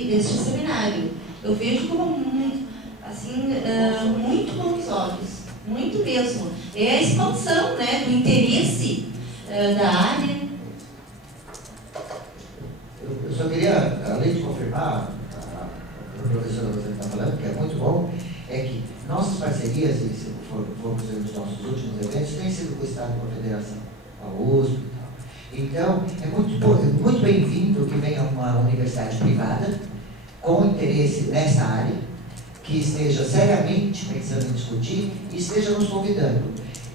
deste seminário. Eu vejo como muito, assim, muito bons olhos, muito mesmo. É a expansão, né, do interesse da área. Eu só queria, além de confirmar a professora que você está falando, que é muito bom, é que nossas parcerias, e se formos ver os nossos últimos eventos, têm sido com o Estado e com a Federação, com a USP e tal. Então, é muito bem-vindo que venha uma universidade privada com interesse nessa área, que esteja seriamente pensando em discutir e esteja nos convidando.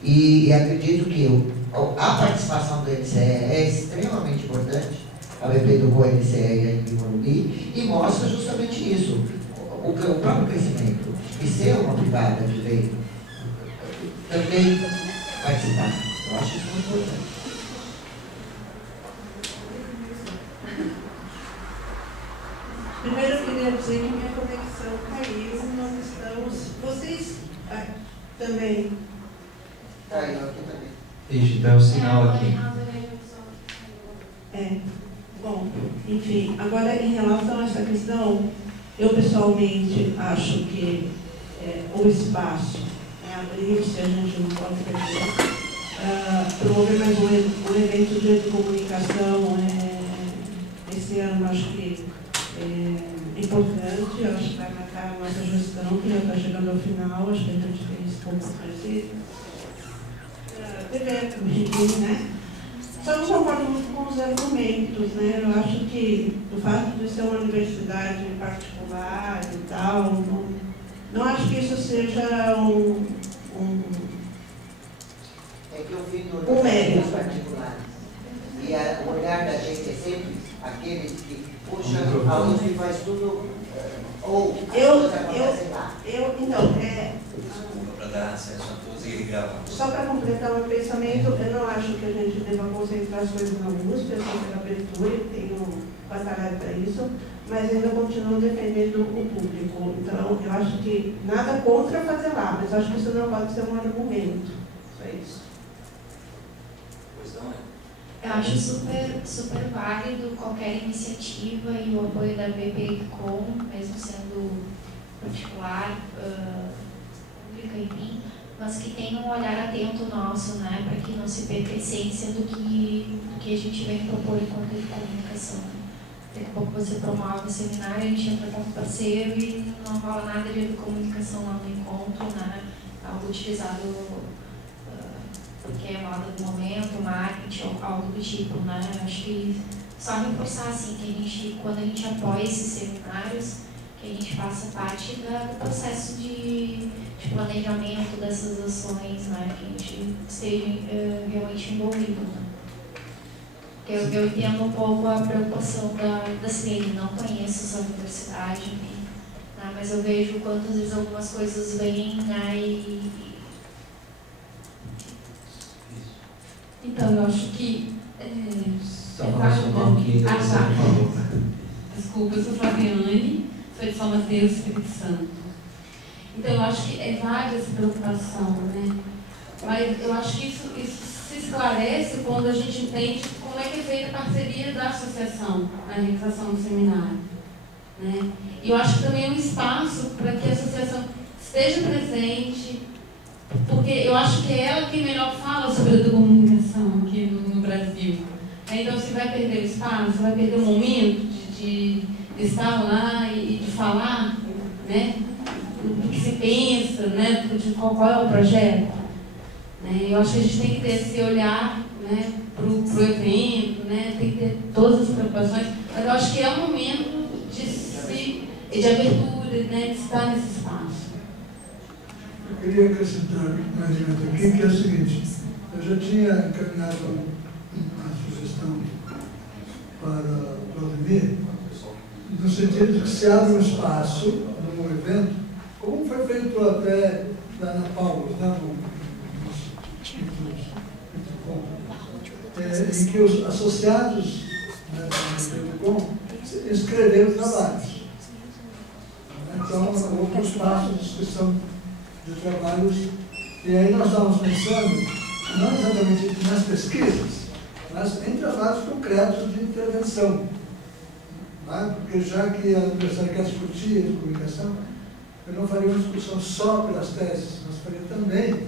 E acredito que a participação do NCE é extremamente importante, a BP do NCE e a Morumbi, e mostra justamente isso, o próprio crescimento. E ser uma privada que vem também participar. Eu acho isso muito importante. Primeiro eu queria dizer que minha conexão caiu, nós estamos... Vocês também... Caiu aqui também. Ixi, tá o sinal aqui. Bom, enfim, agora em relação a essa questão, eu pessoalmente acho que o espaço abrir-se, a gente não pode perder. Promover mais um evento de comunicação, esse ano acho que é importante, acho que vai marcar a nossa gestão, que já está chegando ao final, acho que a gente tem esse ponto parecido. TV também, né? Só não concordo muito com os argumentos, né? Eu acho que o fato de ser uma universidade particular e tal, não acho que isso seja É que eu vi no mérito particulares. E o olhar da gente é sempre aquele que, puxa, a USP faz tudo, ou então, para dar acesso a todos e gravar. Só para completar o meu pensamento, eu não acho que a gente deva concentrar as coisas na USP, eu sou pela abertura e tenho batalhado para isso, mas ainda continuo defendendo o público. Então, eu acho que nada contra fazer lá, mas acho que isso não pode ser um argumento. Só isso. Pois não é. Eu acho super válido qualquer iniciativa e o apoio da BPCom, mesmo sendo particular, pública, enfim, mas que tenha um olhar atento nosso, né, para que não se perca a essência do que a gente vem propor enquanto de comunicação. Daqui a pouco você promove o seminário, a gente entra como parceiro e não rola nada de comunicação lá no encontro, né, algo utilizado porque é moda do momento, marketing ou algo do tipo, né? Acho que só reforçar assim, que a gente, quando a gente apoia esses seminários, que a gente faça parte do processo de planejamento dessas ações, né? Que a gente esteja realmente envolvido, né? Eu entendo um pouco a preocupação da Cirene, não conheço essa universidade, enfim, né? Mas eu vejo quantas vezes algumas coisas vêm, né? Então, eu acho que... Só para somar aqui, por favor. Desculpa, eu sou Flaviane, sou de São Mateus, Espírito Santo. Então, eu acho que é válida essa preocupação, né? Mas eu acho que isso se esclarece quando a gente entende como é que é feita a parceria da associação na realização do seminário, né? E eu acho que também é um espaço para que a associação esteja presente, porque eu acho que é ela quem melhor fala sobre a comunicação aqui no Brasil. Então, se vai perder o espaço, vai perder o momento de estar lá e de falar, né, do que se pensa, né, de qual é o projeto. Né? Eu acho que a gente tem que ter esse olhar, né, para o evento, né, tem que ter todas as preocupações, mas eu acho que é o momento de abertura, né, de estar nesse espaço. Eu queria acrescentar mais um elemento aqui, que é o seguinte: eu já tinha encaminhado uma sugestão para o Ademir, no sentido de que se abre um espaço no evento, como foi feito até da Ana Paula, né, em que os associados, né, escreveram trabalhos. Então, houve um espaço de discussão de trabalhos, e aí nós estávamos pensando, não exatamente nas pesquisas, mas em trabalhos concretos de intervenção. Porque já que a universidade quer discutir a comunicação, eu não faria uma discussão só pelas teses, mas faria também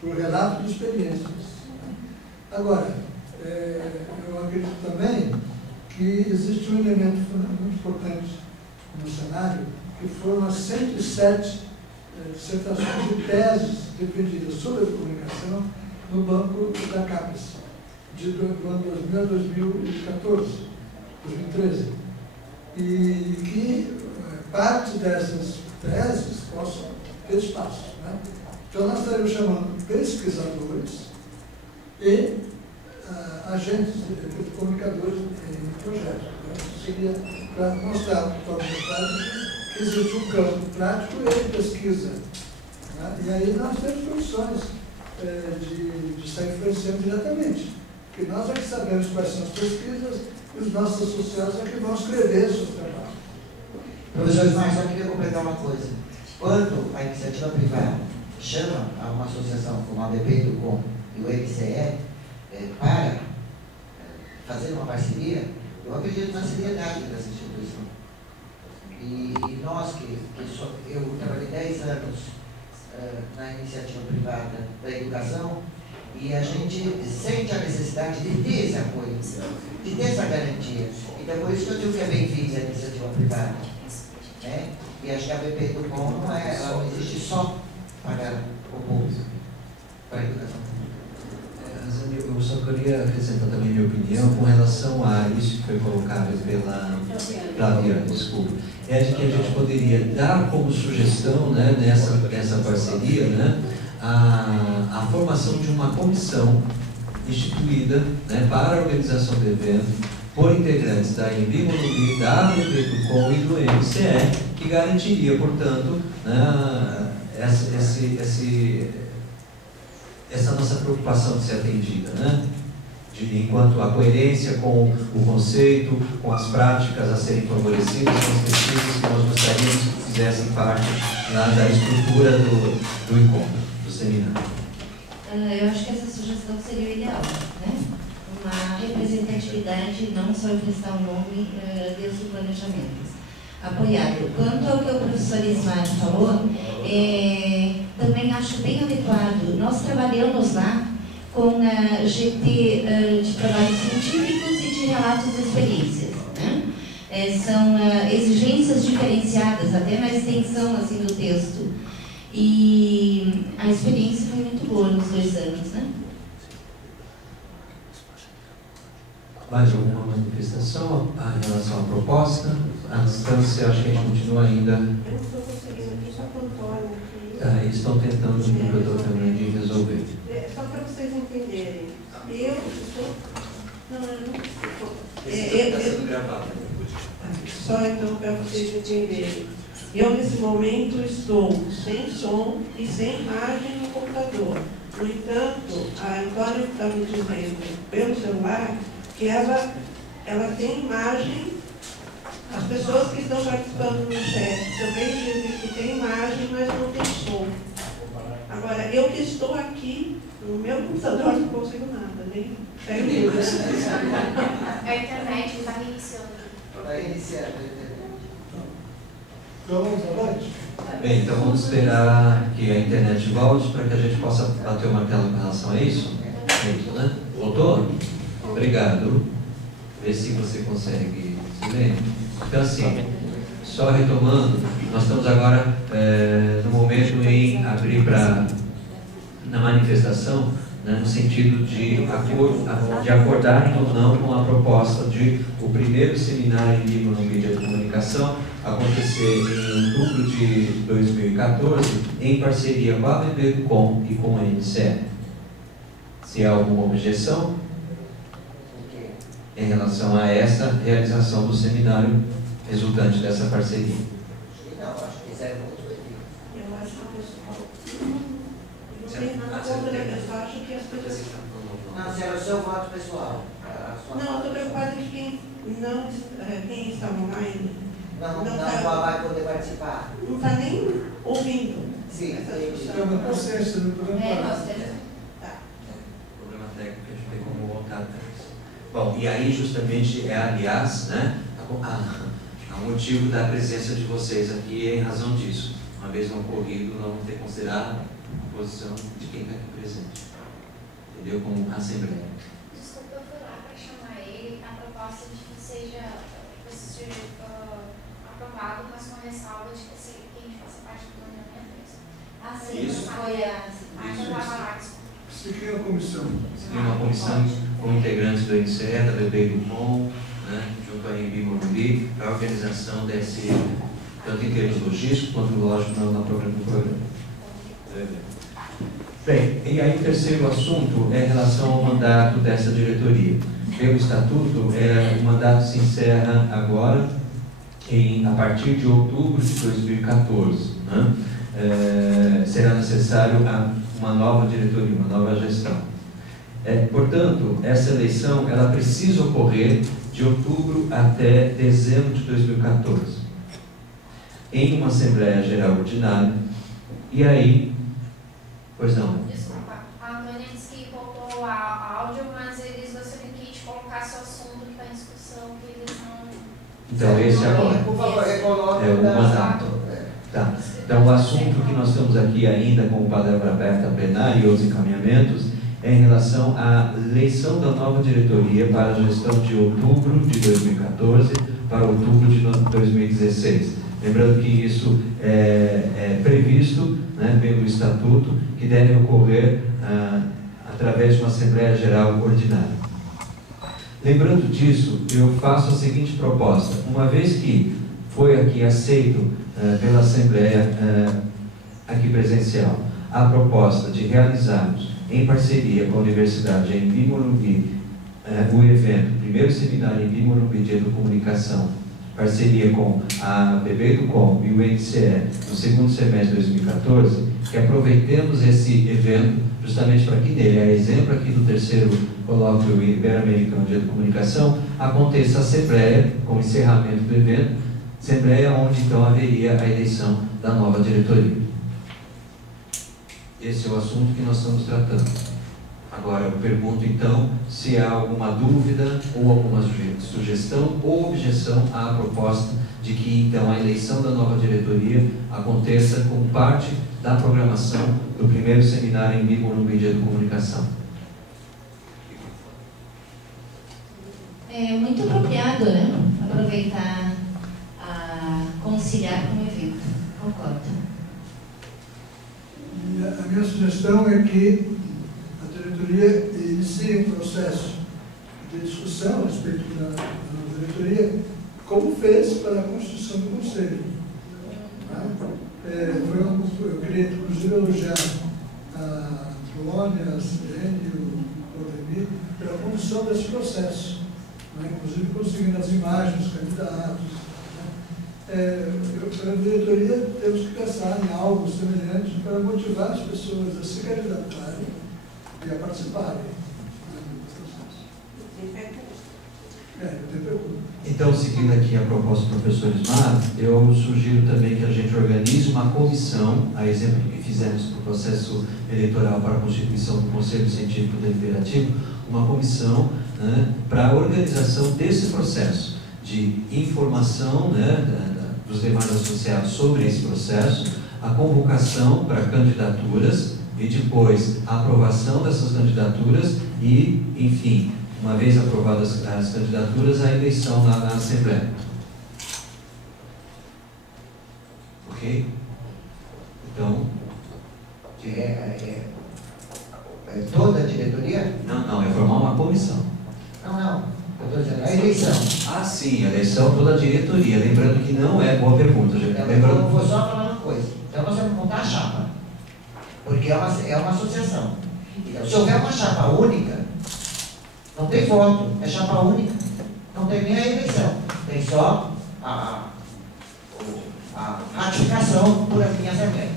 por relato de experiências. Agora, eu acredito também que existe um elemento muito importante no cenário, que foram as 107 dissertações e teses defendidas sobre a comunicação no banco da CAPES, do ano 2000 a 2014, 2013. E que parte dessas teses possam ter espaço. Né? Então, nós estaremos chamando pesquisadores e agentes de comunicadores em projeto. Né? Isso seria para mostrar para a universidade que existe um campo prático e de pesquisa. Né? E aí nós temos condições de estar influenciando diretamente. Porque nós é que sabemos quais são as pesquisas e os nossos associados é que vão escrever sobre o trabalho. Professor Ismael, só queria completar uma coisa. Quando a iniciativa privada chama a uma associação como a BP do Com e o MCE para fazer uma parceria, eu acredito na seriedade dessa instituição. E nós, eu trabalhei 10 anos na iniciativa privada da educação, e a gente sente a necessidade de ter esse apoio, de ter essa garantia. Então, por isso que eu digo que é bem-vinda a iniciativa privada. Né? E acho que a BP do Com ela não existe só para o povo, para a educação. Eu só queria acrescentar também minha opinião com relação a isso que foi colocado pela Flaviana, desculpa. É de que a gente poderia dar como sugestão, né, nessa parceria, né, a formação de uma comissão instituída, né, para a organização do evento por integrantes da Anhembi Morumbi, da ABP do Com e do MCE, que garantiria, portanto, né, essa nossa preocupação de ser atendida, né? Enquanto a coerência com o conceito, com as práticas a serem favorecidas, com as pesquisas que nós gostaríamos que fizessem parte da estrutura do encontro, do seminário. Eu acho que essa sugestão seria o ideal, né? Uma representatividade, não só em questão nome, desde o planejamento. Apoiado. Quanto ao que o professor Ismael falou, também acho bem adequado. Nós trabalhamos lá com a GT de trabalhos científicos e de relatos de experiências. Né? São exigências diferenciadas, até na extensão assim, do texto. E a experiência foi muito boa nos 2 anos. Né? Mais alguma manifestação em relação à proposta? A distância, acho que a gente continua ainda. Eu não estou conseguindo aqui, só com o Antônio aqui. Estão tentando, o doutor Fernandinho, resolver. Só para vocês entenderem. Eu estou. Não, eu não Esse está sendo gravado. Só então para vocês entenderem. Eu, nesse momento, estou sem som e sem imagem no computador. No entanto, a Antônia está me dizendo pelo celular que ela tem imagem. As pessoas que estão participando no chat também dizem que tem imagem, mas não tem som. Agora, eu que estou aqui, no meu computador, não consigo nada, nem pego A internet está reiniciando. Está iniciando. Então, vamos avante? Bem, então vamos esperar que a internet volte para que a gente possa bater uma tela com relação a isso. É isso, né? Voltou? Obrigado. Vê se você consegue se ler. Então, assim, só retomando, nós estamos agora no momento em abrir na manifestação, né, no sentido de acordarem ou não com a proposta de o primeiro seminário em livro no mídia de comunicação acontecer em outubro de 2014, em parceria com a ABP do Com e com a MCE. Se há alguma objeção em relação a essa realização do seminário resultante dessa parceria? Não, acho que isso é muito bem. Eu acho que não tem nada contra, eu só acho que as pessoas. Não, se era o seu voto pessoal. Não, eu estou preocupada que quem está online Não vai poder participar. não está nem ouvindo. Sim, essa entendi. discussão. É uma consciência, não podemos Nós parar. temos. Problema técnico, a gente tem como voltar atrás. Bom, e aí justamente aliás, né, a o motivo da presença de vocês aqui é em razão disso. Uma vez no ocorrido, nós vamos ter que considerar a posição de quem está aqui presente. Entendeu? Como Assembleia. Desculpa, eu fui lá para chamar ele. A proposta de que seja aprovado, mas com a ressalva de que a gente faça parte do planejamento. Sim, isso foi a... Você cria uma comissão. Tem uma comissão com integrantes do INCE, da BB do COM, né, junto à Embi Morumbi, para a organização desse, tanto em termos logísticos quanto lógico no programa. Bem, e aí o terceiro assunto é em relação ao mandato dessa diretoria. Pelo estatuto, o mandato se encerra agora, a partir de outubro de 2014. Né? Será necessário uma nova diretoria, uma nova gestão. Portanto, essa eleição ela precisa ocorrer de outubro até dezembro de 2014, em uma Assembleia Geral Ordinária, e aí, pois não. Desculpa, a Antônia disse que voltou a áudio, mas eles gostariam que a gente colocasse o assunto que está em discussão, que eles não... Então, esse agora. Por favor, recoloque o mandato. Tá. Então, o assunto que nós estamos aqui ainda com palavra aberta a plenário e os encaminhamentos é em relação à eleição da nova diretoria para a gestão de outubro de 2014 para outubro de 2016. Lembrando que isso é previsto, né, pelo Estatuto, que deve ocorrer através de uma Assembleia Geral Ordinária. Lembrando disso, eu faço a seguinte proposta. Uma vez que foi aqui aceito pela Assembleia aqui presencial a proposta de realizarmos em parceria com a Universidade em Embi Morumbi o evento, primeiro seminário em Embi Morumbi de Educomunicação, parceria com a BB do Com e o NCE no segundo semestre de 2014, que aproveitemos esse evento justamente para que nele, a exemplo aqui do terceiro colóquio Ibero-Americano de Educomunicação, aconteça a Assembleia, com o encerramento do evento, Assembleia onde então haveria a eleição da nova diretoria. Esse é o assunto que nós estamos tratando. Agora eu pergunto então se há alguma dúvida ou alguma sugestão ou objeção à proposta de que então a eleição da nova diretoria aconteça como parte da programação do primeiro seminário em Embi Morumbi de Educomunicação. É muito apropriado, né? Aproveitar conciliar com o evento. Concordo. E a minha sugestão é que a diretoria inicie um processo de discussão a respeito da nova diretoria, como fez para a constituição do Conselho. Eu queria, inclusive, elogiar a Polônia, a Sirene e o Claudemir pela condução desse processo, inclusive conseguindo as imagens dos candidatos. Para a diretoria, temos que pensar em algo semelhante para motivar as pessoas a se candidatarem e a participarem do processo. Então, seguindo aqui a proposta do professor Ismar, eu sugiro também que a gente organize uma comissão, a exemplo do que fizemos para o processo eleitoral para a constituição do Conselho Científico Deliberativo, uma comissão, né, para a organização desse processo de informação, né, dos demais associados sobre esse processo, a convocação para candidaturas e depois a aprovação dessas candidaturas e, enfim, uma vez aprovadas as candidaturas, a eleição na Assembleia. Ok? Então... toda a diretoria? Não, é formar uma comissão. Não. Eu estou dizendo, a eleição. Ah, sim, a eleição toda a diretoria. Lembrando que não é boa pergunta. Eu vou só falar uma coisa. Então nós vamos montar a chapa. Porque é uma associação. Então, se houver uma chapa única, não tem voto, é chapa única. Não tem nem a eleição. Tem só a ratificação por aqui em Assembleia.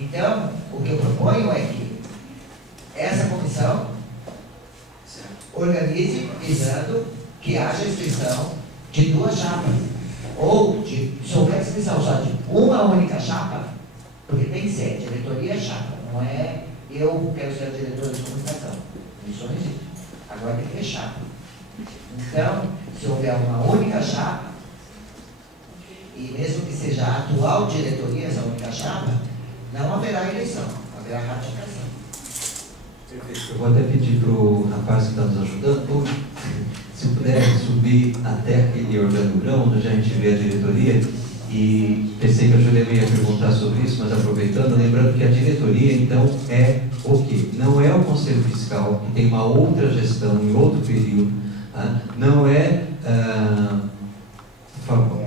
Então, o que eu proponho é que essa comissão organize visando que haja inscrição de 2 chapas. Ou, se houver inscrição só de uma única chapa, porque tem que ser, diretoria é chapa, não é eu quero ser diretor de comunicação. Isso não existe. Agora tem que ter chapa. Então, se houver uma única chapa, e mesmo que seja a atual diretoria essa única chapa, não haverá eleição, haverá ratificação. Eu vou até pedir para o rapaz que está nos ajudando, se puder subir até aquele organograma onde a gente vê a diretoria, e pensei que a Juliana ia perguntar sobre isso, mas aproveitando, lembrando que a diretoria, então, é o quê? Não é o Conselho Fiscal, que tem uma outra gestão em outro período, tá? Não é... por favor,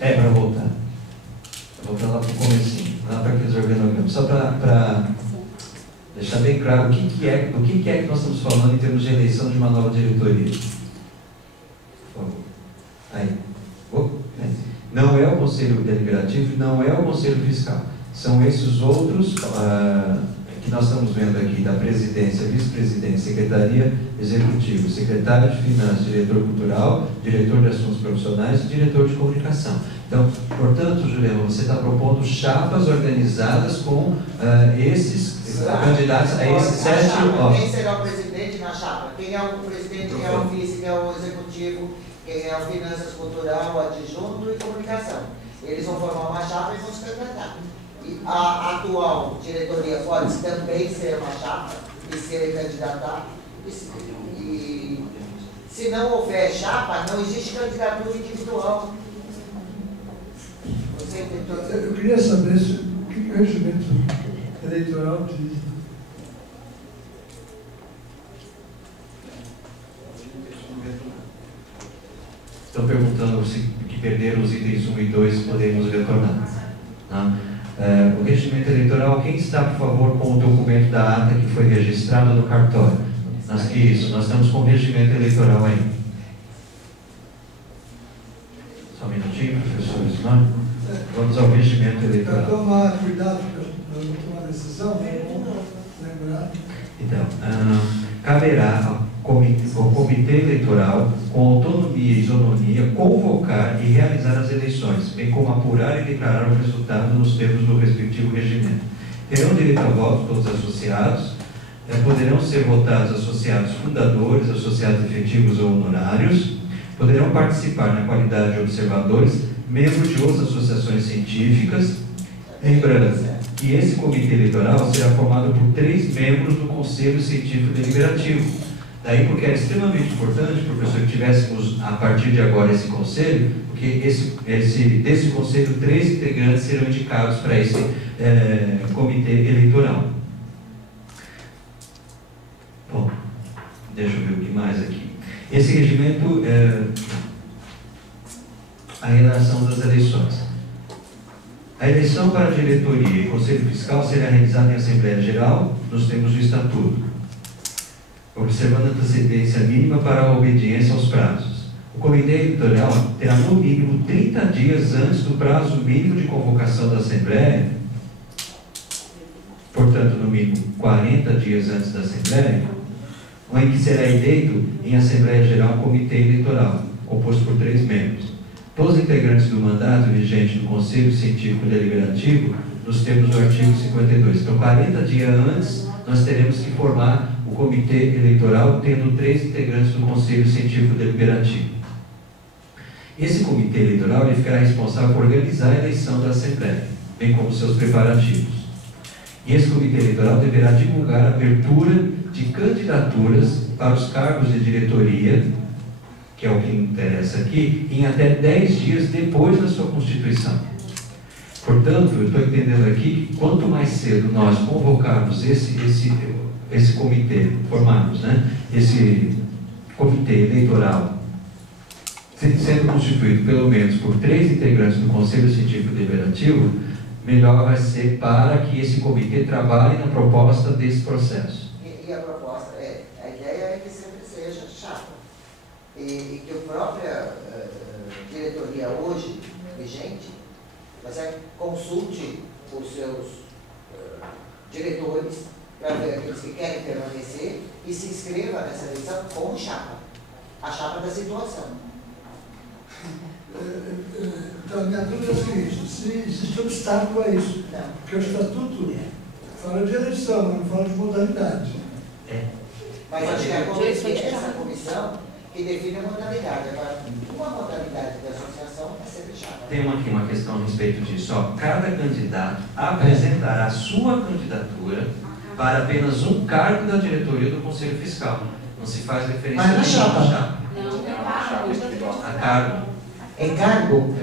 é para voltar. Eu vou para lá para o comecinho, lá para aqueles organogramas, só para deixar bem claro do que é que nós estamos falando em termos de eleição de uma nova diretoria. Por favor. Aí. Não é o Conselho Deliberativo, não é o Conselho Fiscal. São esses outros que nós estamos vendo aqui, da presidência, vice-presidência, secretaria executiva, secretário de finanças, diretor cultural, diretor de assuntos profissionais e diretor de comunicação. Então, portanto, Juliana, você está propondo chapas organizadas com esses candidatos a esses 7... Quem será o presidente na chapa? Quem é o presidente, quem é o vice, quem é o executivo, quem é o finanças, cultural, adjunto e comunicação. Eles vão formar uma chapa e vão se candidatar. E a atual diretoria pode também ser uma chapa e se candidatar. E se não houver chapa, não existe candidatura individual. Você entendeu? Eu queria saber o que o regimento eleitoral diz. Estão perguntando se que perderam os itens 1 e 2 podemos retornar. Tá? O regimento eleitoral, quem está, por favor, com o documento da ata que foi registrado no cartório? Isso, nós estamos com o regimento eleitoral aí. Só um minutinho, professor Ismar. Vamos ao regimento eleitoral. Para tomar cuidado, para não tomar decisão, vamos lembrar. Então, caberá ao Comitê Eleitoral, com autonomia e isonomia, convocar e realizar as eleições, bem como apurar e declarar o resultado nos termos do respectivo regimento. Terão direito a voto todos os associados, poderão ser votados associados fundadores, associados efetivos ou honorários, poderão participar na qualidade de observadores, membros de outras associações científicas, lembrando que esse comitê eleitoral será formado por 3 membros do Conselho Científico Deliberativo. Daí porque era extremamente importante, professor, que tivéssemos a partir de agora esse conselho, porque desse conselho 3 integrantes serão indicados para esse comitê eleitoral. Bom, deixa eu ver o que mais aqui. Esse regimento a relação das eleições. A eleição para a diretoria e conselho fiscal será realizada em Assembleia Geral, nos termos do Estatuto, observando a antecedência mínima para a obediência aos prazos. O Comitê Eleitoral terá no mínimo 30 dias antes do prazo mínimo de convocação da Assembleia, portanto, no mínimo 40 dias antes da Assembleia, em que será eleito em Assembleia Geral um Comitê Eleitoral, composto por 3 membros. Todos os integrantes do mandato vigente do Conselho Científico Deliberativo, nos termos do artigo 52. Então, 40 dias antes, nós teremos que formar o Comitê Eleitoral, tendo 3 integrantes do Conselho Científico Deliberativo. Esse Comitê Eleitoral ele ficará responsável por organizar a eleição da Assembleia, bem como seus preparativos. E esse Comitê Eleitoral deverá divulgar a abertura de candidaturas para os cargos de diretoria, que é o que interessa aqui, em até 10 dias depois da sua constituição. Portanto, eu estou entendendo aqui que quanto mais cedo nós convocarmos esse comitê, formarmos, né, esse comitê eleitoral, sendo constituído pelo menos por 3 integrantes do Conselho Científico Deliberativo, melhor vai ser para que esse comitê trabalhe na proposta desse processo. E a proposta a ideia é que sempre seja chapa. E que a própria diretoria hoje, vigente, consulte os seus diretores para ver aqueles que querem permanecer e se inscreva nessa eleição como chapa, a chapa da situação. Então, a minha dúvida é a seguinte: se existe obstáculo a isso, Não. porque o Estatuto fala de eleição, mas não fala de modalidade. Mas acho que essa comissão que define a modalidade. Agora, uma modalidade de associação é ser fechada. Tem aqui uma questão a respeito disso. Ó. Cada candidato apresentará sua candidatura para apenas um cargo da diretoria do Conselho Fiscal. Não se faz referência Mas na chapa. A cargo. É cargo?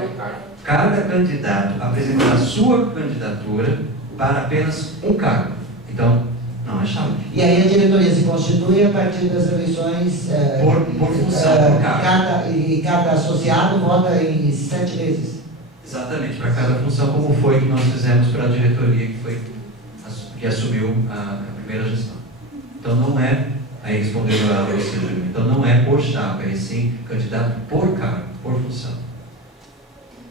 Cada candidato apresentará sua candidatura para apenas um cargo. Então, não é chapa. E aí a diretoria se constitui a partir das eleições. Por função, por cargo. E cada associado vota em 7 vezes. Exatamente, para cada função, como foi que nós fizemos para a diretoria que assumiu a primeira gestão. Então não é, aí respondendo a você, Júlio, então não é por chapa, é sim candidato por cargo, por função.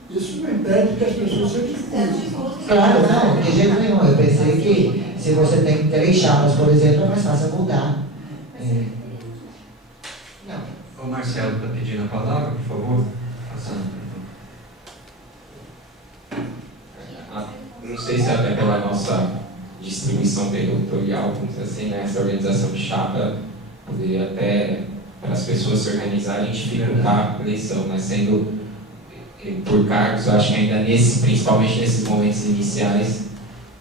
Isso não impede que as pessoas se disputem. Claro, não, de jeito nenhum. Eu pensei que se você tem 3 chapas, por exemplo, é mais fácil mudar. Não. O Marcelo está pedindo a palavra, por favor. Passando. Não sei se até pela nossa distribuição territorial, como assim, né, essa organização de chapa poderia até, para as pessoas se organizarem, dificultar a eleição, né, sendo por cargos. Eu acho que ainda principalmente nesses momentos iniciais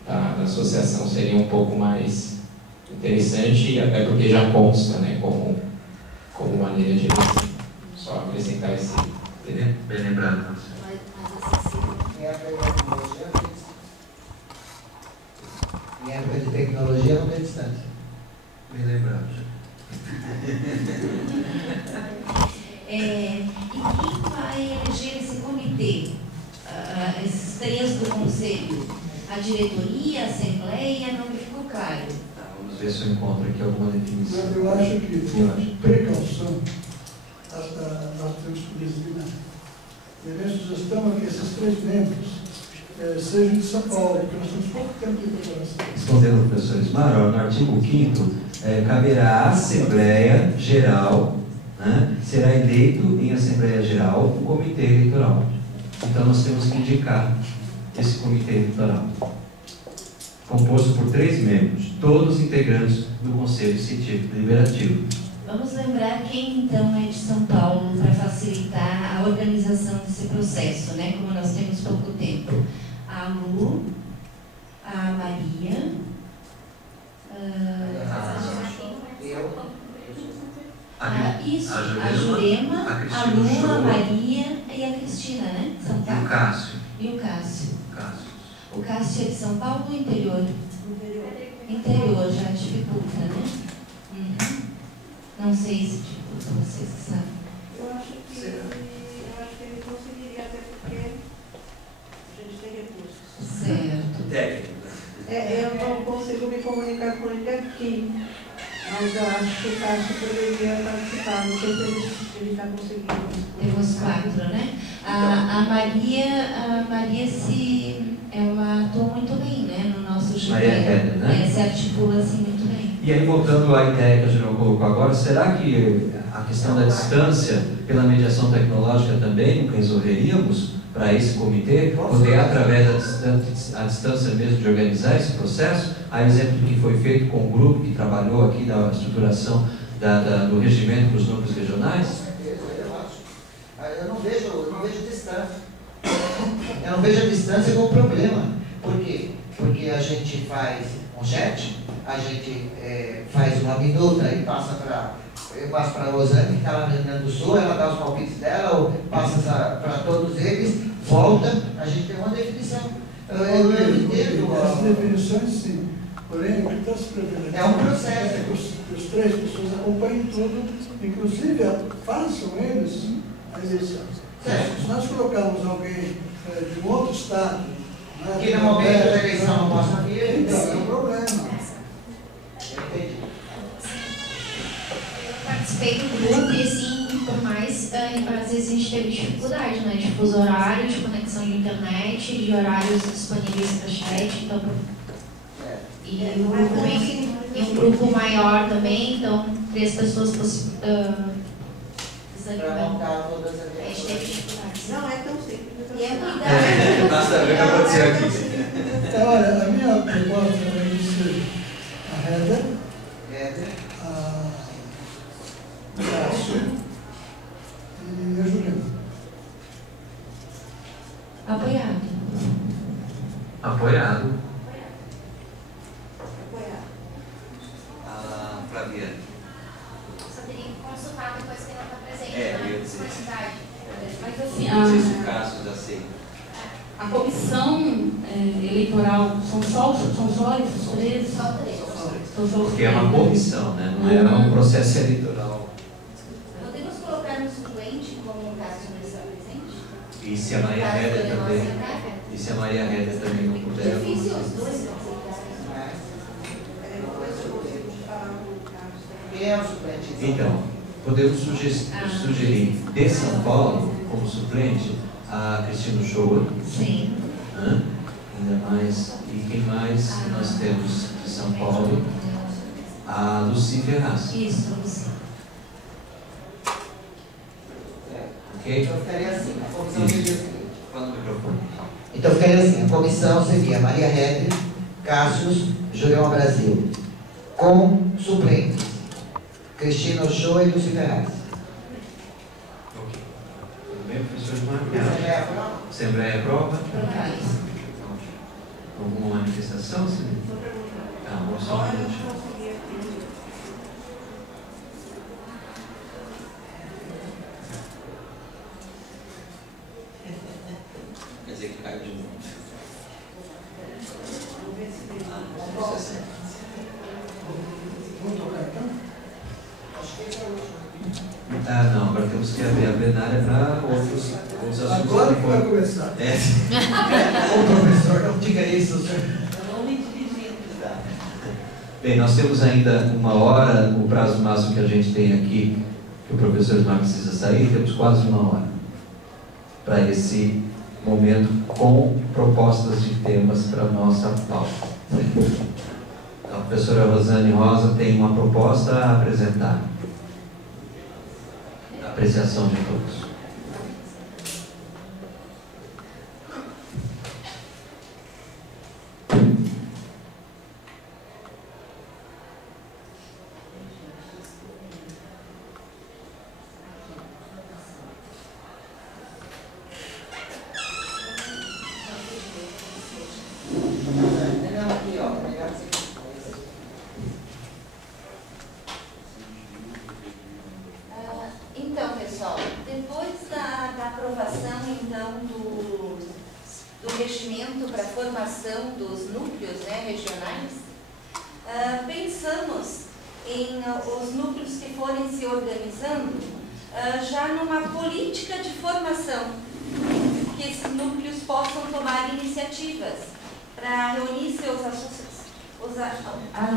da associação seria um pouco mais interessante, até porque já consta, né, como maneira de eleição. Só acrescentar esse... Bem lembrado. Em época de tecnologia não tem distância. Bem lembrado. E quem vai eleger esse comitê? Esses 3 do conselho? A diretoria, a assembleia? Não me ficou claro. Vamos ver se eu encontro aqui alguma definição. Eu acho que, por precaução, nós temos que designar. E a minha sugestão é que esses 3 membros sejam de São Paulo, porque nós temos pouco tempo de preparação. Respondendo ao professor Ismar, no artigo 5º, caberá à Assembleia Geral, né, será eleito em Assembleia Geral o Comitê Eleitoral. Então nós temos que indicar esse Comitê Eleitoral, composto por 3 membros, todos integrantes do Conselho Científico Deliberativo. Vamos lembrar quem então é de São Paulo para facilitar a organização desse processo, né? Como nós temos pouco tempo. A Lu, a Maria, a Jurema, a Lu, a Maria e a Cristina, né? São E o Cássio. E o Cássio. O Cássio é de São Paulo ou interior? Interior, já dificulta, né? Não sei se dificulta, vocês que sabem. Eu acho que ele conseguiria, até porque a gente tem recursos. Certo. Técnico. Eu não consigo me comunicar com ele aqui, mas eu acho que o Cássio poderia participar. Não sei se ele está conseguindo. Temos 4, né? A Maria ela atua muito bem, né? No nosso jogo. Maria Heather, né? Se articula assim muito bem. E aí, voltando à ideia que a Jerônimo colocou agora, será que a questão da distância, pela mediação tecnológica também, nunca resolveríamos para esse comitê, poder, através da distância mesmo, de organizar esse processo? Há exemplo do que foi feito com o grupo que trabalhou aqui na estruturação do regimento para os núcleos regionais? Eu não vejo distância. Eu não vejo a distância como problema. Por quê? Porque a gente faz um chat, a gente faz uma minuta e passa para... Eu passo para a Rosane, que está lá no Rio Grande do Sul, ela dá os palpites dela, ou passa para todos eles, volta, a gente tem uma definição. Eu entendo. As definições, sim. Porém, o que está se prevendo aqui é um processo. É que os 3 pessoas acompanhem tudo, inclusive façam eles a eleição. Se nós colocarmos alguém de um outro estado, que no momento da eleição não possa vir, então é um problema. Entendi. Participei do grupo e assim, por mais, às vezes a gente teve dificuldade, né? De fuso horário, de conexão de internet, de horários disponíveis para chat, então... E um grupo maior também, então 3 pessoas Para montar todas as a gente teve dificuldades. Não é tão simples. E é cuidado. Basta ver o que aconteceu aqui. Olha, a minha proposta é que a Heather, o Cássio Apoiado. Apoiado. Apoiado. A Flaviane. Só teria que consultar depois que ela está presente Eu ia na dizer. disponibilidade. Mas assim, Não sei se o Cássio já sei. a comissão eleitoral são só esses três? Só três. São só os Porque é uma três. comissão, né? Não é um processo eleitoral. Podemos colocar no suplente como o Cássio não está presente? E se a Maria Héder também. E se a Maria Héder também não puder. Difícil os vamos- dois não aceitarem. Depois eu consigo te falar com o Carlos. Quem é o suplente? Então, podemos sugerir de São Paulo, como suplente, a Cristina Shoa. Sim. Ainda mais. E quem mais nós temos de São Paulo? A Lucy Ferraz. Isso, sim. Ok? Então ficaria assim, a comissão seria a seguinte. Fala no microfone. Então ficaria assim, a comissão seria Maria Héder, Cássio, Julião Brasil, com suplentes, Cristina Ochoa e Lucy Ferraz. Ok. Tudo bem, professor Assembleia Marcos? aprova? Assembleia aprova? Aprovado. Alguma manifestação, Silvia? Tá, vamos só um Olha, eu minutinho. não consegui aqui. Quer dizer que caiu de novo. Vamos ver se tem. Vamos tocar então? Ah, não, agora temos que abrir a plenária para outros assuntos. Agora que vai começar. É. Ô professor, não diga isso, senhor. Bem, nós temos ainda 1 hora, o prazo máximo que a gente tem aqui, que o professor Marcos precisa sair, temos quase 1 hora para esse momento com propostas de temas para a nossa pauta. Então, a professora Rosane Rosa tem uma proposta a apresentar. Apreciação de todos. Não, aqui, ó, tá ligado? Então, pessoal, depois da aprovação então do regimento para a formação dos núcleos, né, regionais, pensamos em os núcleos que forem se organizando já numa política de formação, que esses núcleos possam tomar iniciativas para reunir seus associados. Não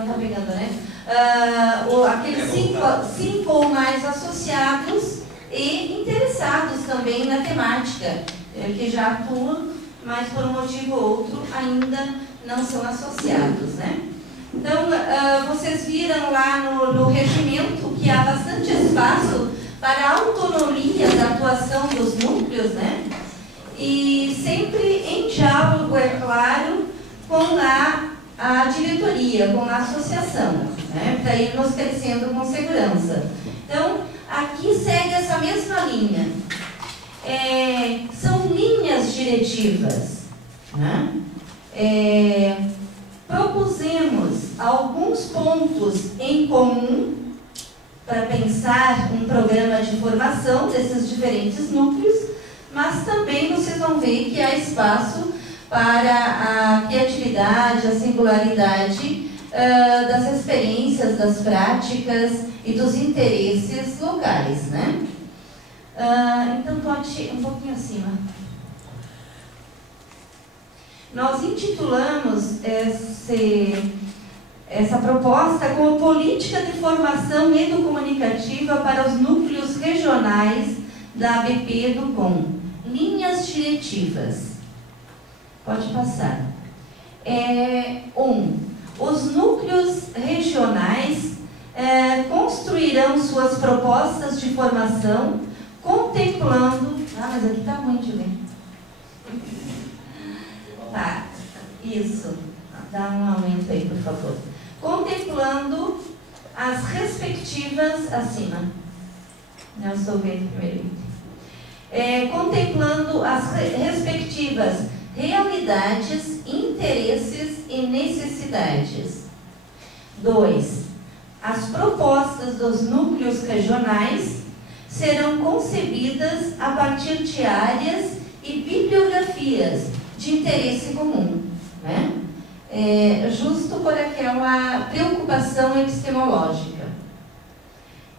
está pegando, né? Aqueles 5 ou mais associados e interessados também na temática, que já atuam, mas por um motivo ou outro ainda não são associados, né? Então, vocês viram lá no regimento que há bastante espaço para a autonomia da atuação dos núcleos, né? E sempre em diálogo, é claro, com a diretoria, com a associação, né? Para irmos crescendo com segurança. Então, aqui segue essa mesma linha. São linhas diretivas, né? Propusemos alguns pontos em comum para pensar um programa de formação desses diferentes núcleos, mas também vocês vão ver que há espaço para a criatividade, a singularidade das experiências, das práticas e dos interesses locais, né? Então, pode um pouquinho acima. Nós intitulamos essa proposta como Política de Formação Educomunicativa para os Núcleos Regionais da ABP Educom. Linhas diretivas. Pode passar. 1. Os núcleos regionais construirão suas propostas de formação contemplando... mas aqui está ruim de ler. Tá, isso. Dá um aumento aí, por favor. Contemplando as respectivas... Acima. Não estou vendo o primeiro item. contemplando as respectivas realidades, interesses e necessidades. 2. As propostas dos núcleos regionais serão concebidas a partir de áreas e bibliografias de interesse comum, né? Justo por aquela preocupação epistemológica.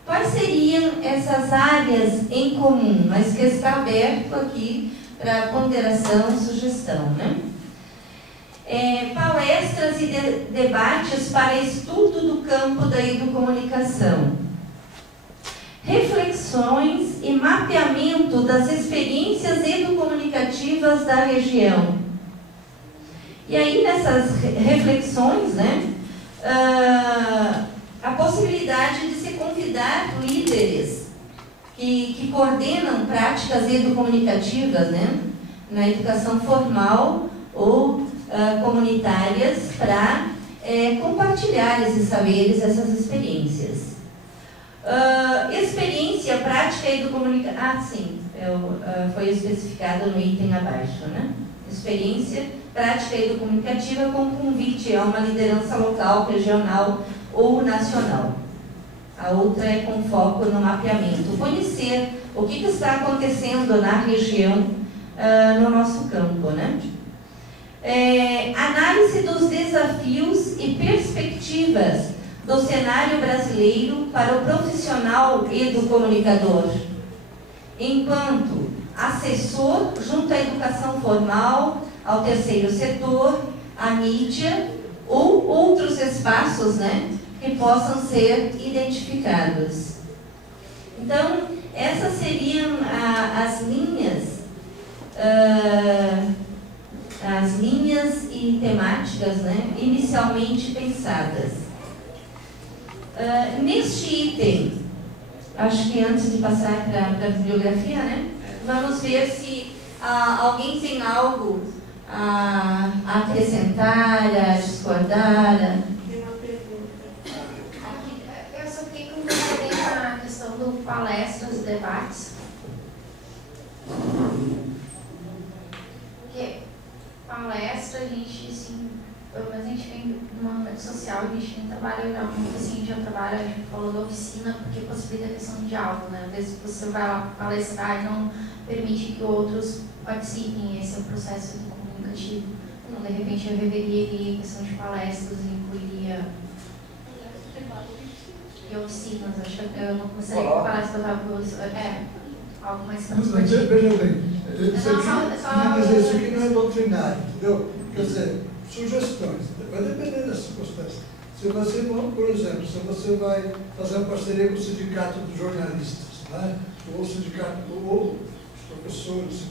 Quais seriam essas áreas em comum, mas que está aberto aqui para ponderação, sugestão, né? Palestras e debates para estudo do campo da educomunicação. Reflexões e mapeamento das experiências educomunicativas da região. E aí, nessas reflexões, né, a possibilidade de se convidar líderes que coordenam práticas educomunicativas, né, na educação formal ou comunitárias, para compartilhar esses saberes, essas experiências. Experiência, prática educomunicativa. Sim, foi especificado no item abaixo, né? Experiência, prática educomunicativa com convite a uma liderança local, regional ou nacional. A outra é com foco no mapeamento. Conhecer o que está acontecendo na região, no nosso campo, né? Análise dos desafios e perspectivas do cenário brasileiro para o profissional educomunicador, enquanto assessor junto à educação formal, ao terceiro setor, à mídia ou outros espaços, né, que possam ser identificados. Então, essas seriam as linhas e temáticas, né, inicialmente pensadas. Neste item, acho que antes de passar para a bibliografia, né, vamos ver se alguém tem algo a acrescentar, a discordar. Tem uma pergunta. Eu só fiquei com dúvida na questão do palestras e debates. Porque palestra, a gente, assim, pelo menos a gente vem no movimento social, a gente nem trabalha muito assim, já trabalha, a gente falou da oficina, porque possibilita a questão de diálogo, né? Às vezes você vai lá palestrar e não permite que outros participem, esse é o processo comunicativo. Então, de repente, eu reveria ali a questão de palestras e incluiria e oficinas. Acho que eu não começaria com palestras, algo mais participativo. Veja bem, isso aqui não é doutrinário, entendeu? Quer dizer, sugestões, vai depender das circunstâncias. Se você, por exemplo, se você vai fazer uma parceria com o sindicato dos jornalistas, né? Ou o sindicato, ou os professores,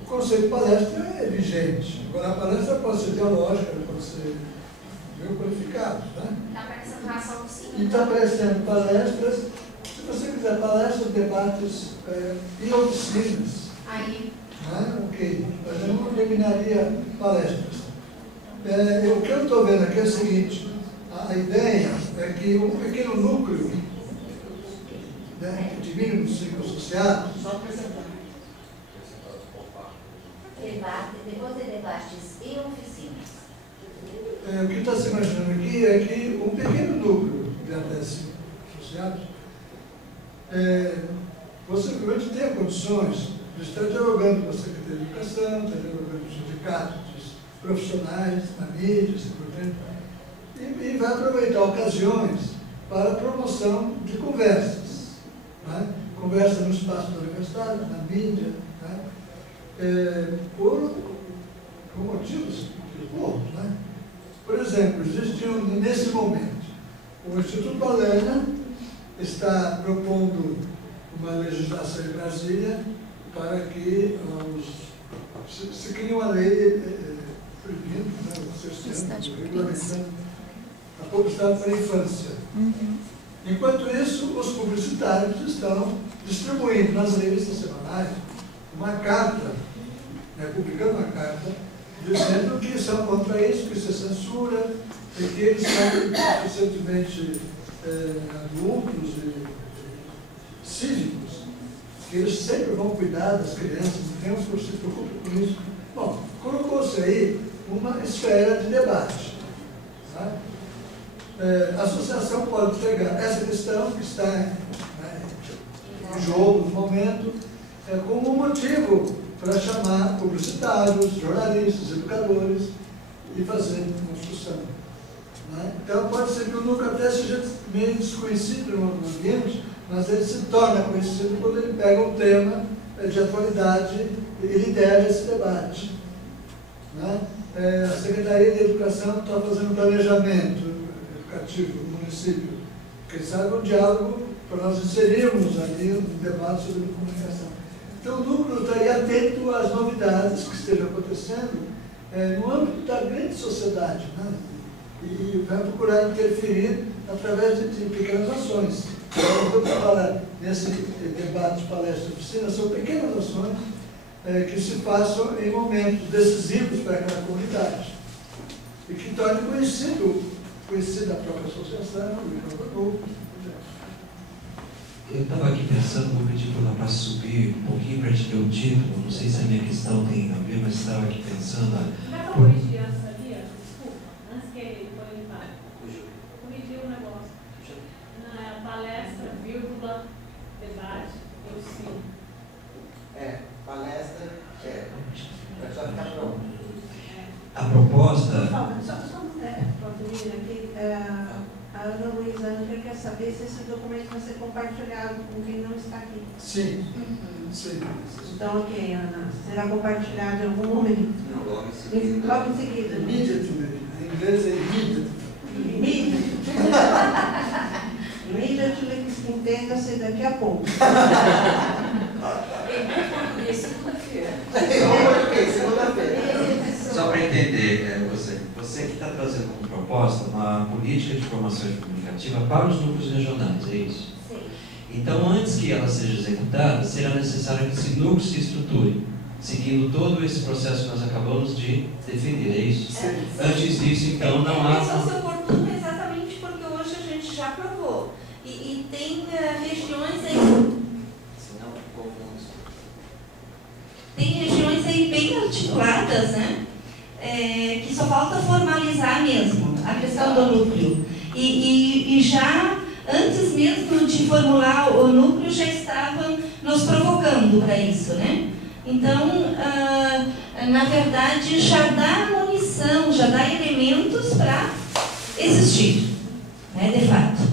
o conceito de palestra é vigente. Agora, a palestra pode ser teológica, pode ser meio qualificada, né? Está parecendo raça oficina. E está aparecendo palestras, se você quiser palestras, debates e oficinas. Aí. Ok, mas eu não terminaria palestras. O que eu estou vendo aqui é o seguinte, a ideia é que um pequeno núcleo, né, de mínimos ciclos associados. Só apresentar. Depois de debates e oficinas. O que está se imaginando aqui é que um pequeno núcleo de até 5 associados, possivelmente tenha condições de estar dialogando com a Secretaria de Educação, estar dialogando com os sindicatos profissionais, na mídia, assim por diante, e vai aproveitar ocasiões para a promoção de conversas. Né? Conversa no espaço da universidade, na mídia, né? Por motivos outros. Né? Por exemplo, existe nesse momento, o Instituto Balena está propondo uma legislação em Brasília para que se crie uma lei proibindo, regulamentando a publicidade para a infância. Enquanto isso, os publicitários estão distribuindo nas revistas semanais uma carta, publicando uma carta, dizendo que são contra isso, que isso é censura, e que eles são suficientemente adultos e cívicos, eles sempre vão cuidar das crianças, não tem um que se preocupe com isso. Bom, colocou-se aí uma esfera de debate. Tá? A associação pode pegar essa questão que está em jogo no momento como motivo para chamar publicitários, jornalistas, educadores e fazer uma discussão. Né? Então pode ser que o núcleo até seja meio desconhecido no ambiente, mas ele se torna conhecido quando ele pega um tema de atualidade e lidera esse debate. Né? A Secretaria de Educação está fazendo um planejamento educativo no município. Quem sabe um diálogo para nós inserirmos ali um debate sobre comunicação. Então o núcleo está aí atento às novidades que estejam acontecendo no âmbito da grande sociedade, né? E vai procurar interferir através de pequenas ações. Quando eu falo nesse debate, palestra, oficina, são pequenas ações que se façam em momentos decisivos para aquela comunidade e que tornem conhecida a própria associação, o próprio grupo. Eu estava aqui pensando, vou pedir para o rapaz subir um pouquinho para te ter o título, não sei se a minha questão tem a ver, mas estava aqui pensando. Dá para corrigir antes ali? Desculpa, antes que ele põe para. Corrigir o negócio. Na palestra, vírgula, debate, eu sim. Palestra, precisa ficar pronto. A proposta. Só pode vir aqui. A Ana Luísa Ângela quer saber se esse documento vai ser compartilhado com quem não está aqui. Sim. Sim. Então, ok, Ana. Será compartilhado em algum momento? Não, logo em seguida. Logo em seguida. Immediately. Em inglês é immediately. Immediately, entenda-se daqui a pouco. Em segunda-feira. Só para entender, você que está trazendo como proposta uma política de formação comunicativa para os núcleos regionais, é isso? Sim. Então, antes que ela seja executada, será necessário que esse núcleo se estruture, seguindo todo esse processo que nós acabamos de definir, é isso? Sim. Antes disso, então, não há... Isso é oportuno exatamente porque hoje a gente já provou. E tem regiões aí... Tem regiões aí bem articuladas, né? Que só falta formalizar mesmo a questão do núcleo. E já, antes mesmo de formular o núcleo, já estavam nos provocando para isso, né? Então, na verdade, já dá munição, já dá elementos para existir, né, de fato.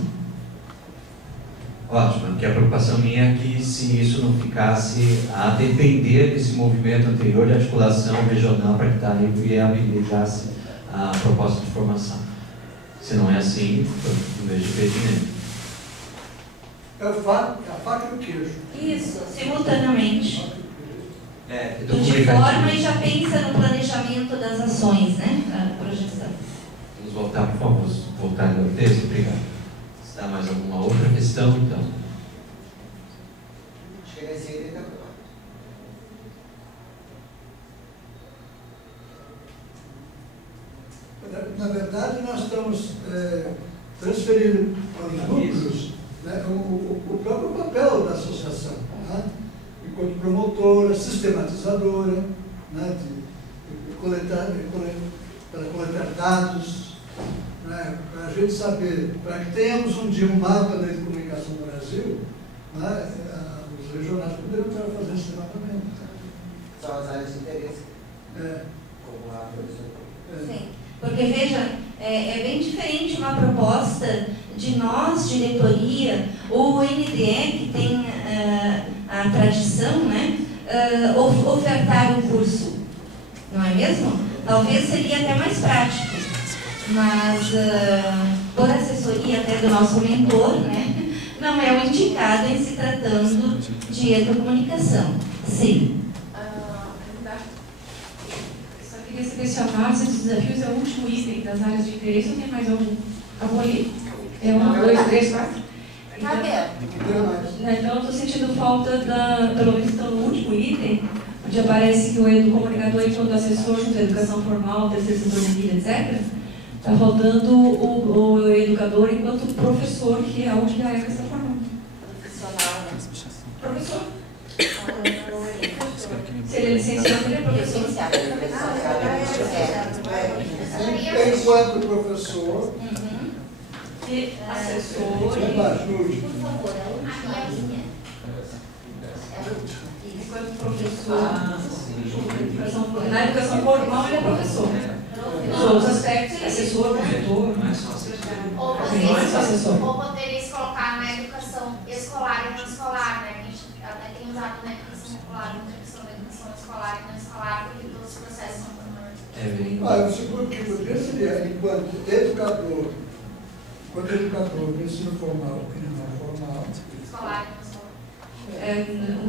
Ótimo, porque a preocupação minha é que se isso não ficasse a depender desse movimento anterior de articulação regional para que daí viabilizasse a proposta de formação. Se não é assim, eu não vejo impedimento. É a faca e o queijo. Isso, simultaneamente. Tu te comunicativo. forma e já pensa no planejamento das ações, né? A projeção. Vamos voltar, por favor, voltar ao texto, obrigado. Se dá mais alguma outra questão, então. Acho que nesse ele está pronto. Na verdade, nós estamos transferindo para os núcleos, né, o próprio papel da associação, né, enquanto promotora, sistematizadora, né, para coletar dados, né, para a gente saber, para que tenhamos um dia um mapa da comunicação no Brasil, né, os regionais poderiam estar fazendo esse levantamento. São as áreas de interesse. Como a professora. Sim, porque veja, é bem diferente uma proposta de nós, diretoria, ou o NDE, que tem a tradição, né, ofertar o curso, não é mesmo? Talvez seria até mais prático, mas por assessoria até do nosso mentor, né, não é o indicado em se tratando de educomunicação. Sim. Só queria selecionar se os desafios é o último item das áreas de interesse ou tem mais algum? Acabou ali? É 1, 2, 3, 4? Então, eu estou sentindo falta pelo menos então, no último item, onde aparece que o educomunicador, enquanto assessor junto à educação formal, terceiro setor de vida, etc., está faltando o educador enquanto professor, que é onde a ECA está formando. Profissional, né? Professor. Se ele é licenciado, ele é professor. Enquanto professor e assessor. Por favor, a linha. Enquanto professor. Na educação formal, ele é professor. Nos outros aspectos, ele é assessor, corretor. Ou poderia colocar na educação escolar e não escolar, né? A gente até tem usado na educação escolar, muita questão da educação escolar e não escolar, porque todos os processos são o segundo que poderia seria, enquanto educador do ensino formal e não formal. Escolar e não escolar.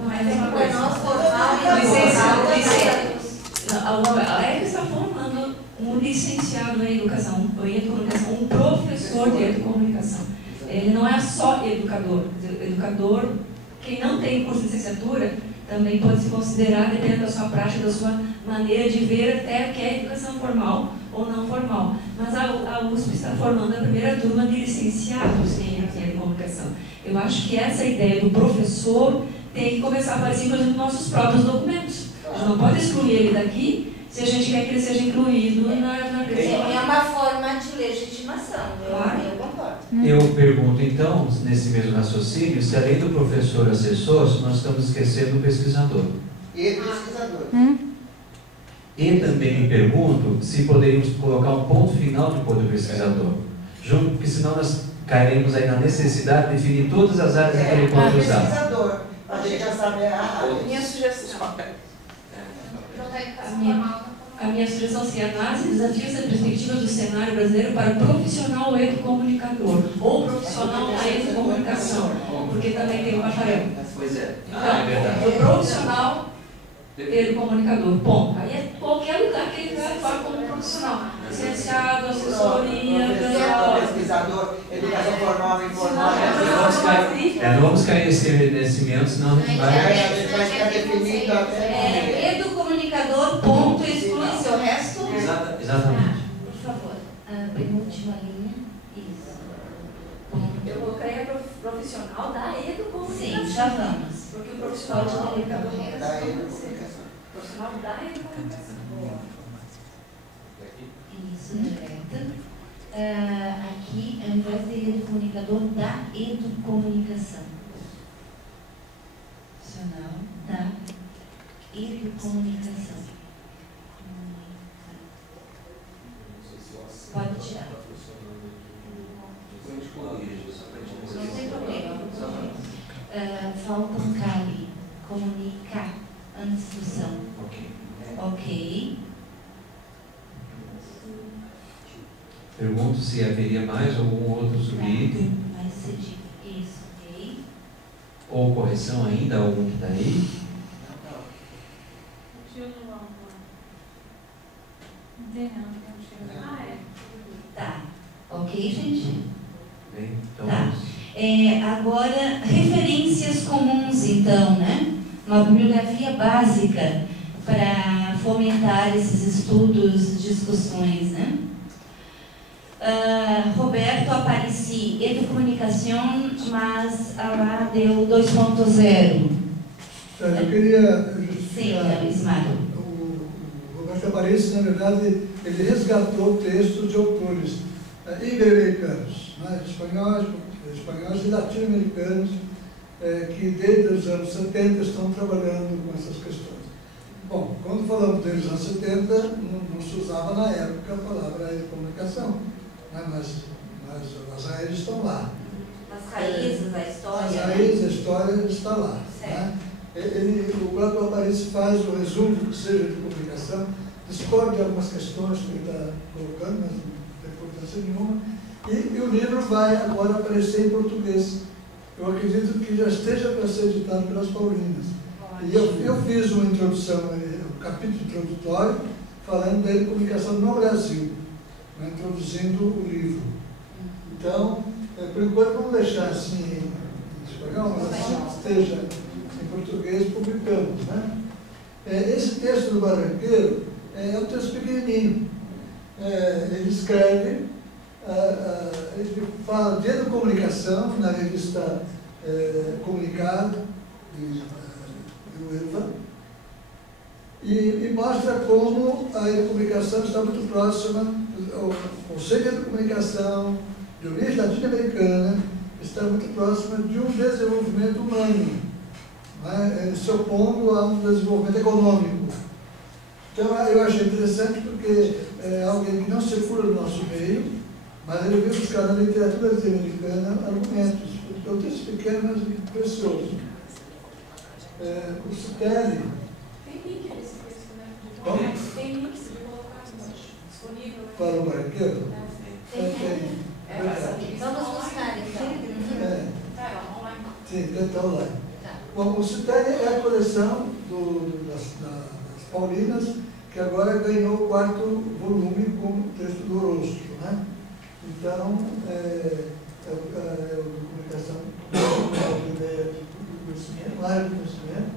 Mas é para nós formal e a ECA está formando um licenciado em educação, um professor de educomunicação. Ele não é só educador. Educador, quem não tem curso de licenciatura, também pode se considerar, dependendo da sua prática, da sua maneira de ver até o que é educação formal ou não formal. Mas a USP está formando a primeira turma de licenciados em educomunicação. Eu acho que essa ideia do professor tem que começar a aparecer, inclusive, nos nossos próprios documentos. A gente não pode excluir ele daqui se a gente quer que ele seja incluído na É uma forma de legitimação, eu concordo. Eu pergunto, então, nesse mesmo raciocínio, se além do professor assessor, nós estamos esquecendo o pesquisador. E pesquisador. E também me pergunto se poderíamos colocar um ponto final depois do pesquisador. Junto, porque senão nós cairemos aí na necessidade de definir todas as áreas que ele pode usar. Pesquisador, a gente já sabe Minha sugestão. A minha sugestão seria análise de desafios e perspectivas do cenário brasileiro para o profissional educomunicador ou profissional da educomunicação, porque também tem o bacharel. Pois é. Então, o profissional educomunicador, ponto. Aí é qualquer lugar que ele vai atuar como profissional. Licenciado, assessoria, pesquisador, educação formal e informal. Não vamos cair nesse meio, senão a gente vai ficar definido Educomunicador, ponto, exclui-se o resto. Exatamente. Por favor, a penúltima linha. Isso. Eu coloquei a profissional da educomunicação. Sim, já vamos. Porque o profissional de comunicador Da educomunicação. profissional da educomunicação. Isso, correto. Aqui, ao invés de educomunicador, da educomunicação. Profissional da educomunicação. Pode tirar. Não tem problema. Falta um cabe. Comunicar antes do são. Ok. Pergunto se haveria mais algum outro subitem. Isso, ok. Ou correção ainda, algum que está aí. Tá. Ok, gente? Bem, então Tá. Agora, referências comuns, então, né? Uma bibliografia básica para fomentar esses estudos, discussões, né? Roberto Apareci, Educomunicação, mas lá deu 2.0. Eu queria justificar. Sim, Ismael. O Roberto Apareci, na verdade, ele resgatou textos de autores ibero-americanos, né, espanhóis e latino-americanos, que desde os anos 70 estão trabalhando com essas questões. Bom, quando falamos deles nos anos 70, não se usava na época a palavra educomunicação, né, mas as raízes estão lá. As raízes, a história. As raízes, a história está lá. Né? O próprio Apareci faz o resumo do que seja de comunicação, discorda de algumas questões que ele está colocando, mas não tem importância nenhuma, e o livro vai agora aparecer em português. Eu acredito que já esteja para ser editado pelas Paulinas. E eu fiz uma introdução, um capítulo introdutório, falando da comunicação no Brasil, né, introduzindo o livro. Então, por enquanto, vamos deixar assim em espanhol, mas assim esteja em português, publicamos. Né? Esse texto do Barranqueiro é um texto pequenininho. Ele escreve, ele fala de educomunicação na revista Comunicado, de do ILVA, e mostra como a educomunicação está muito próxima, o conceito de educomunicação de origem latino-americana está muito próxima de um desenvolvimento humano, né, se opondo a um desenvolvimento econômico. Então, eu achei interessante porque é alguém que não circula no nosso meio, mas ele veio buscar na literatura latino-americana argumentos. É um texto pequeno, mas precioso. O Citelli. Tem link nesse texto, né? Como? Tem link, se colocar disponível. Para o barqueiro? Tem. Vamos buscar, então. Tá, online. Sim, está online. Tá. Bom, o Citelli é a coleção das Paulinas, que agora ganhou o 4º volume como texto do Orozco, né? Então, a comunicação uma ideia do conhecimento, área do conhecimento,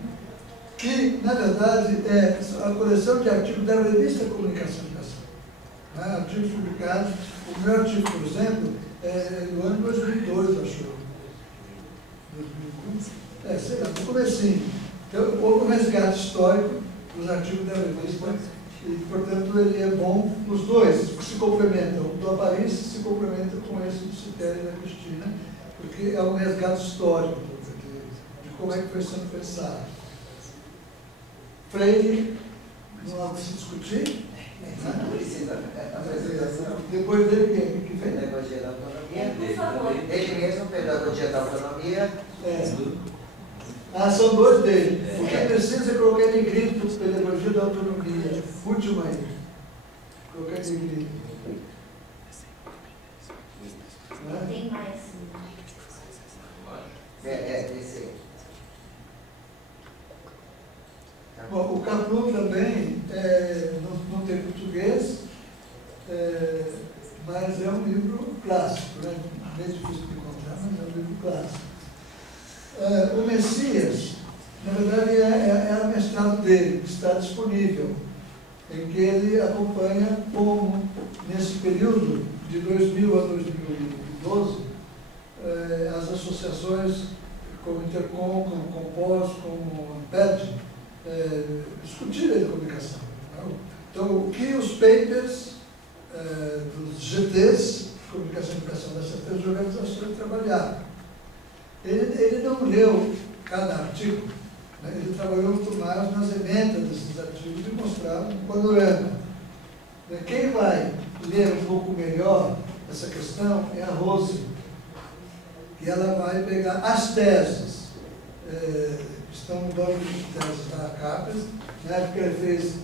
que, na verdade, é a coleção de artigos da revista Comunicação e Educação. Né? Artigos publicados, o meu artigo, por exemplo, é do ano 2002, acho eu. 2001? Sei lá, no comecinho. Então, houve um resgate histórico dos artigos da revista e, portanto, ele é bom. Os dois se complementam. O do Aparís se complementa com esse do Citelli e da Cristina, porque é um resgate histórico de como é que foi sendo pensado. Freire, não há que se discutir. Não precisa apresentação. Depois dele, que fez? Pedagogia da autonomia. Por favor. Ele mesmo, Pedagogia da Autonomia. São dois dele. O que precisa é colocar em negrito Pedagogia da Autonomia. Último aí. Colocar em negrito. Tem mais. Esse. Bom, o Caplu também não tem português, mas é um livro clássico, né? É difícil de encontrar, mas é um livro clássico. O Messias, na verdade, é o mestrado dele, que está disponível, em que ele acompanha como, nesse período de 2000 a 2012, as associações como Intercom, como Compós, como Amped, discutir a educomunicação. Então, o que os papers dos GTs, Comunicação e Educação das certas organizações, trabalharam. Ele não leu cada artigo, né? Ele trabalhou muito mais nas emendas desses artigos e mostrava um panorama. Quem vai ler um pouco melhor essa questão é a Rose, que ela vai pegar as teses. Estão no banco de teses da CAPES, na época ele fez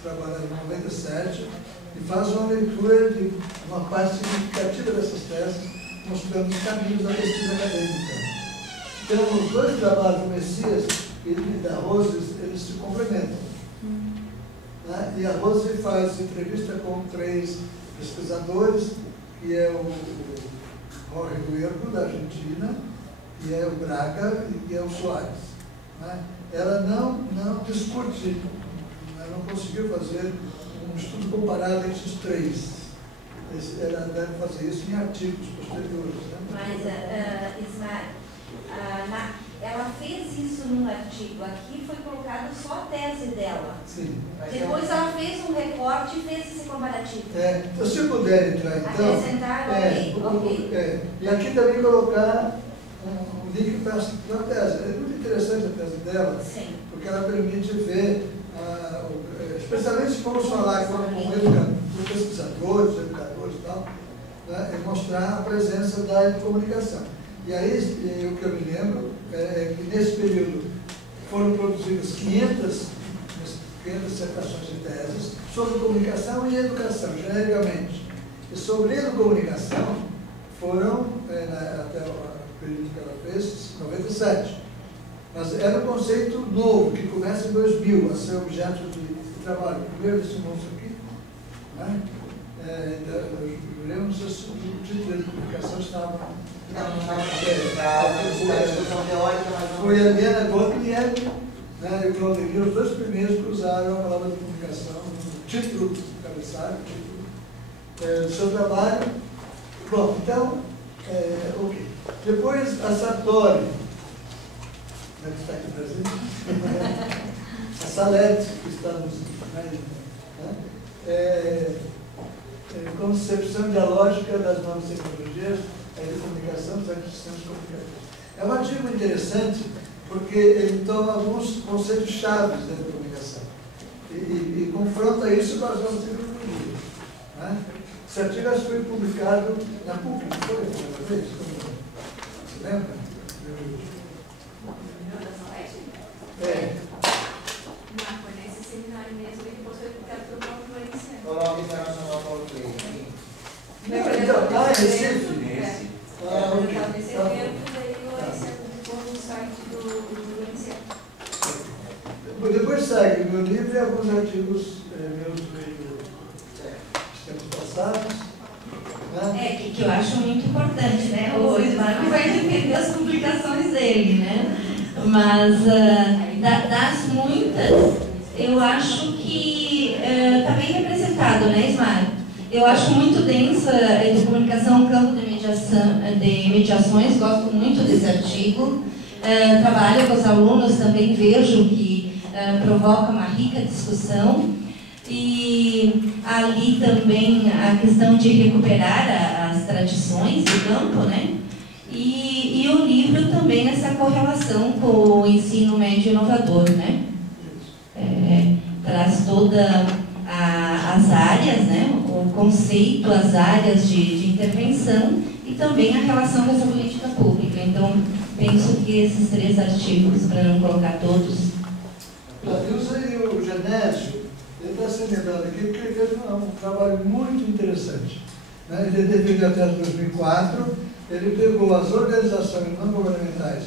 trabalho em 97, e faz uma leitura de uma parte significativa dessas teses, mostrando os caminhos da pesquisa acadêmica. Então, os dois trabalhos do Messias e da Rose, eles se complementam. Né? E a Rose faz entrevista com 3 pesquisadores, que é o Jorge Guergo, da Argentina, que é o Braga e que é o Soares. Ela não discute, ela não conseguiu fazer um estudo comparado entre os 3. Ela deve fazer isso em artigos posteriores. Né? Mas, Ismael, ela fez isso num artigo aqui, foi colocado só a tese dela. Sim. Depois ela fez um recorte e fez esse comparativo. Então, se puder entrar, então... Acrescentar, ok. E aqui também colocar um link para a tese. É muito interessante a tese dela, sim, porque ela permite ver, especialmente se formos falar com pesquisadores, educadores e tal, né, e mostrar a presença da educomunicação. E aí, o que eu me lembro é que nesse período foram produzidas 500 dissertações e teses sobre comunicação e educação, genericamente. E sobre educomunicação foram, até o período que ela fez, 97. Mas era um conceito novo, que começa em 2000 a ser objeto de trabalho. Primeiro esse moço aqui, né? Eu lembro, não sei se o título de publicação estava... Foi a Liana Gottlieb, né, e o Claudemir, os 2 primeiros que usaram a palavra de comunicação, o título do cabeçalho, o título do seu trabalho. Bom, então, ok. Depois a Sartori, que está aqui presente, a Salete, que está nos concepção dialógica das novas tecnologias, de comunicação, dos sistemas comunicativos. É um artigo interessante, porque ele toma alguns conceitos chaves da comunicação e confronta isso com as novas tecnologias. Né? Esse artigo acho que foi publicado na PUC, não foi? Você lembra? É. Não, foi nesse seminário mesmo e depois foi publicado pelo próprio Valenciano. Coloca Internacional Paulo Freire. Então, Recife. Nesse evento, daí o Valenciano publicou no site do Valenciano. Depois segue meu livro e alguns artigos meus dos tempos passados. Né? Que eu acho muito importante, né? O Ismael vai defender as publicações dele, né? Mas das muitas, eu acho que está bem representado, né, Ismael? Eu acho muito densa de comunicação, campo de mediações, gosto muito desse artigo. Trabalho com os alunos, também vejo que provoca uma rica discussão. E ali também a questão de recuperar as tradições do campo, né? E o livro também nessa correlação com o ensino médio inovador, né? Traz todas as áreas, né? O conceito, as áreas de intervenção e também a relação com essa política pública. Então, penso que esses 3 artigos, para não colocar todos... Eu usei o Genésio, ele está sendo lembrado aqui, porque ele fez um trabalho muito interessante. Né? Ele defendeu até 2004, ele pegou as organizações não governamentais,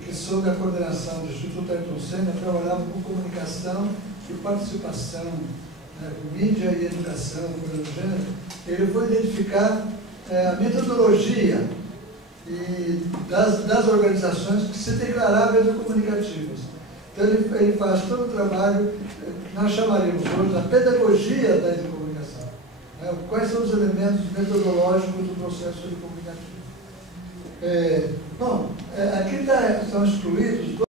que sob a coordenação do Instituto Ayrton Senna, trabalhavam com comunicação e participação, né, com mídia e educação, coisa do gênero. Ele foi identificar a metodologia das organizações que se declaravam educomunicativas. Então, ele faz todo o trabalho que nós chamaríamos hoje a pedagogia da educomunicação. Né? Quais são os elementos metodológicos do processo educomunicativo? Bom, aqui estão excluídos